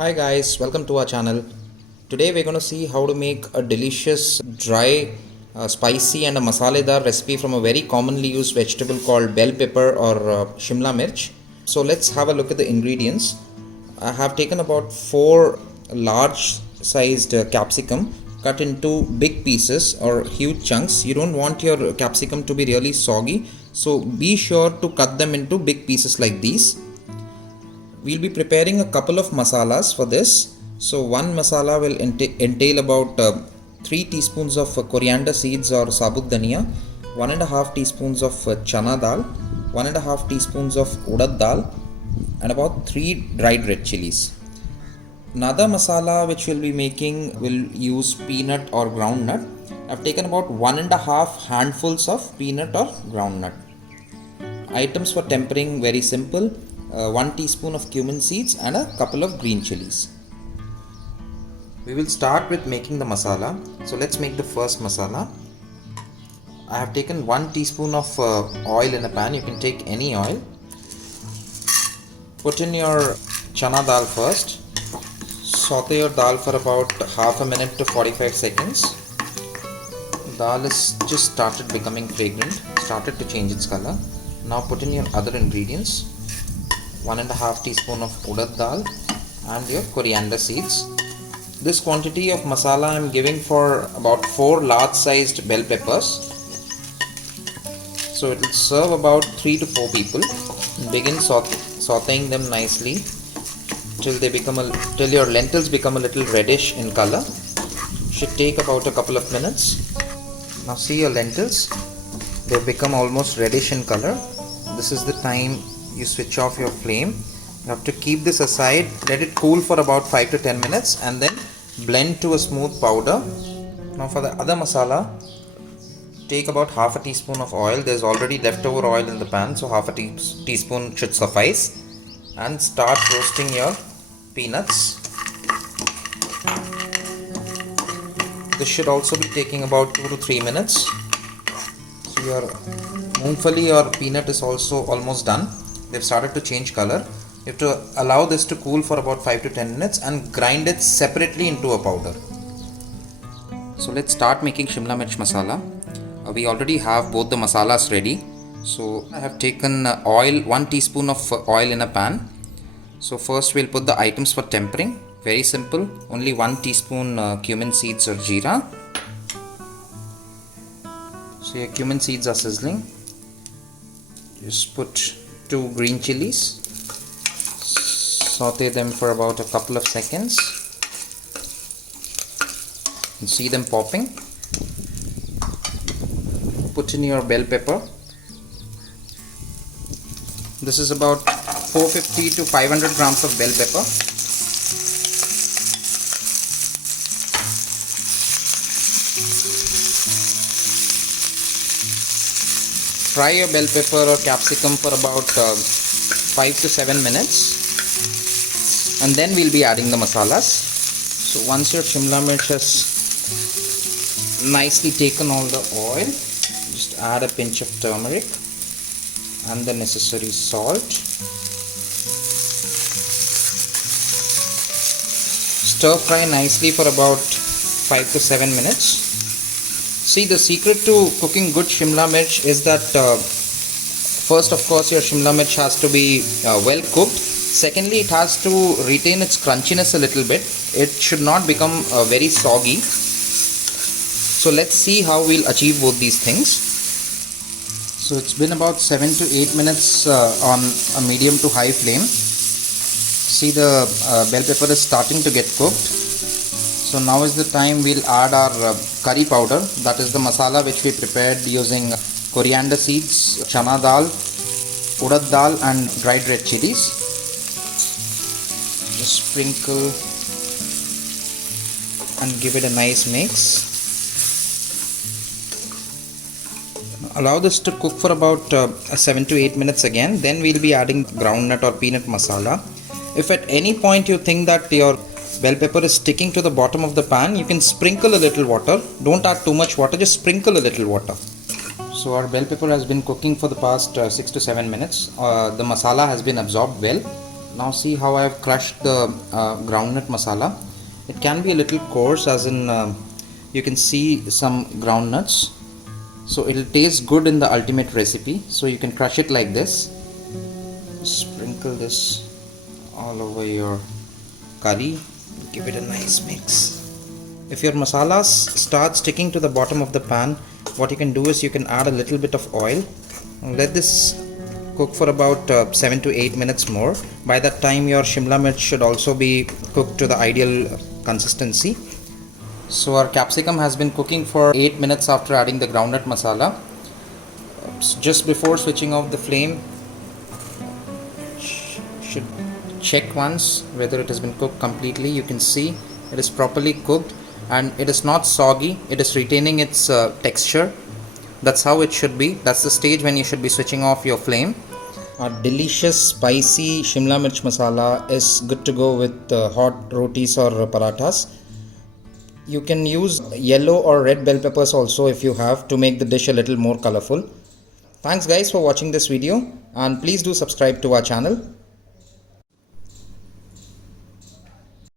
Hi guys, welcome to our channel. Today we're going to see how to make a delicious dry, spicy and a masaledar recipe from a very commonly used vegetable called bell pepper or Shimla Mirch. So let's have a look at the ingredients. I have taken about 4 large sized capsicum cut into big pieces or huge chunks. You don't want your capsicum to be really soggy, so be sure to cut them into big pieces like these. We'll be preparing a couple of masalas for this. So one masala will entail about 3 teaspoons of coriander seeds or sabut dhania, 1.5 teaspoons of chana dal, 1.5 teaspoons of urad dal, and about 3 dried red chilies. Another masala which we'll be making will use peanut or groundnut. I've taken about 1.5 handfuls of peanut or groundnut. Items for tempering very simple. 1 teaspoon of cumin seeds and a couple of green chilies. We will start with making the masala. So let's make the first masala. I have taken 1 teaspoon of oil in a pan. You can take any oil. Put in your chana dal first. Saute your dal for about half a minute to 45 seconds. Dal is just started becoming fragrant, started to change its color. Now put in your other ingredients. 1.5 teaspoon of urad dal and your coriander seeds. This quantity of masala I am giving for about 4 large sized bell peppers. So it will serve about 3 to 4 people. Begin sauteing them nicely till your lentils become a little reddish in color. Should take about a couple of minutes. Now see your lentils, they've become almost reddish in color. This is the time you switch off your flame. You have to keep this aside, let it cool for about 5 to 10 minutes and then blend to a smooth powder. Now for the other masala, take about half a teaspoon of oil. There's already leftover oil in the pan, so half a teaspoon should suffice, and start roasting your peanuts. This should also be taking about 2 to 3 minutes. So your moongfali or peanut is also almost done. They've started to change color. You have to allow this to cool for about 5 to 10 minutes and grind it separately into a powder. So let's start making Shimla Mirch masala. We already have both the masalas ready. So I have taken 1 teaspoon of oil in a pan. So first we'll put the items for tempering. Very simple. Only 1 teaspoon cumin seeds or jeera. So your cumin seeds are sizzling. Just put 2 green chilies. Saute them for about a couple of seconds. You see them popping. Put in your bell pepper. This is about 450 to 500 grams of bell pepper. Fry your bell pepper or capsicum for about 5 to 7 minutes, and then we'll be adding the masalas. So once your Shimla Mirch has nicely taken all the oil, just add a pinch of turmeric and the necessary salt. Stir fry nicely for about 5 to 7 minutes. See, the secret to cooking good Shimla Mirch is that first, of course, your Shimla Mirch has to be well cooked. Secondly, it has to retain its crunchiness a little bit. It should not become very soggy. So let's see how we'll achieve both these things. So it's been about 7 to 8 minutes on a medium to high flame. See, the bell pepper is starting to get cooked. So now is the time we'll add our curry powder, that is the masala which we prepared using coriander seeds, chana dal, urad dal and dried red chilies. Just sprinkle and give it a nice mix. Allow this to cook for about 7 to 8 minutes again. Then we'll be adding groundnut or peanut masala. If at any point you think that your bell pepper is sticking to the bottom of the pan, you can sprinkle a little water. Don't add too much water, just sprinkle a little water. So our bell pepper has been cooking for the past 6 to 7 minutes. The masala has been absorbed well. Now see how I have crushed the groundnut masala. It can be a little coarse, as in you can see some groundnuts. So it will taste good in the ultimate recipe. So you can crush it like this. Sprinkle this all over your curry. Give it a nice mix. If your masalas start sticking to the bottom of the pan, what you can do is you can add a little bit of oil. Let this cook for about 7 to 8 minutes more. By that time your Shimla Mirch should also be cooked to the ideal consistency. So our capsicum has been cooking for 8 minutes after adding the groundnut masala. Just before switching off the flame, should check once whether it has been cooked completely. You can see it is properly cooked and it is not soggy, it is retaining its texture. That's how it should be. That's the stage when you should be switching off your flame. Our delicious spicy Shimla Mirch masala is good to go with hot rotis or parathas. You can use yellow or red bell peppers also if you have, to make the dish a little more colorful. Thanks guys for watching this video, and please do subscribe to our channel.